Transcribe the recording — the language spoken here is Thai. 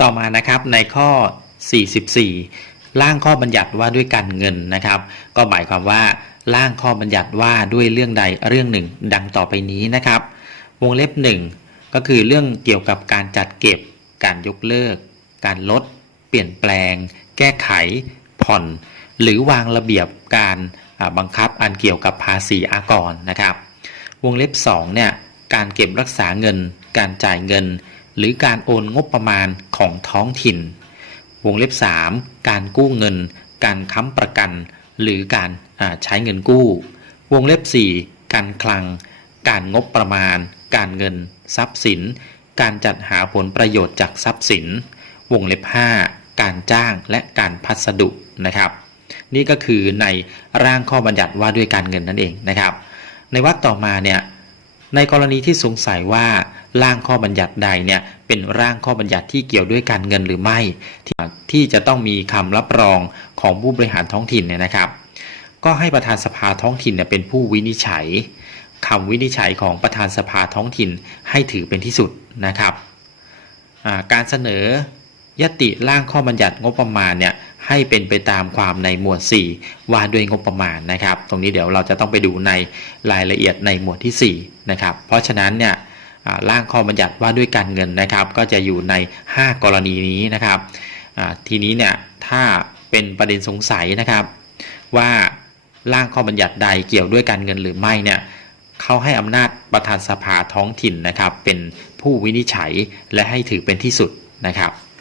ต่อมานะครับในข้อ 44 ร่างข้อบัญญัติว่าด้วยการเงินนะครับ ก็หมายความว่าร่างข้อบัญญัติว่าด้วยเรื่องใดเรื่องหนึ่ง ดังต่อไปนี้นะครับ วงเล็บหนึ่งก็คือเรื่องเกี่ยวกับการจัดเก็บ การยกเลิก การลด เปลี่ยนแปลง แก้ไข ผ่อน หรือวางระเบียบการบังคับอันเกี่ยวกับภาษีอากรนะครับ วงเล็บ2เนี่ยการเก็บรักษาเงิน การจ่ายเงิน หรือการโอนงบประมาณของท้องถิ่น วงเล็บ 3 การกู้เงิน การค้ำประกัน หรือการใช้เงินกู้ วงเล็บ 4 การคลัง การงบประมาณ การเงิน ทรัพย์สิน การจัดหาผลประโยชน์จากทรัพย์สิน วงเล็บ 5 การจ้างและการพัสดุนะครับ นี่ก็คือในร่างข้อบัญญัติว่าด้วยการเงินนั่นเองนะครับ ในวรรคต่อมาเนี่ย ในกรณีที่สงสัยว่าร่างข้อบัญญัติใดเนี่ยเป็นร่างข้อบัญญัติที่เกี่ยวด้วยการเงินหรือไม่ที่ที่จะต้องมีคำรับรองของผู้บริหารท้องถิ่นเนี่ยนะครับ ก็ให้ประธานสภาท้องถิ่นเนี่ยเป็นผู้วินิจฉัยคำวินิจฉัยของประธานสภาท้องถิ่นให้ถือเป็นที่สุดนะครับ การเสนอยติร่างข้อบัญญัติงบประมาณเนี่ย ให้เป็นไปตามความในหมวด 4 ว่าด้วยงบประมาณนะครับ ตรงนี้เดี๋ยวเราจะต้องไปดูในรายละเอียดในหมวดที่4นะครับ เพราะฉะนั้นเนี่ยร่างข้อบัญญัติว่าด้วยการเงินนะครับ ก็จะอยู่ใน 5 กรณีนี้นะครับทีนี้เนี่ยถ้าเป็นประเด็นสงสัยนะครับ ว่าร่างข้อบัญญัติใดเกี่ยวด้วยการเงินหรือไม่เนี่ยเขาให้อำนาจประธานสภาท้องถิ่นนะครับ เป็นผู้วินิจฉัยและให้ถือเป็นที่สุดนะครับ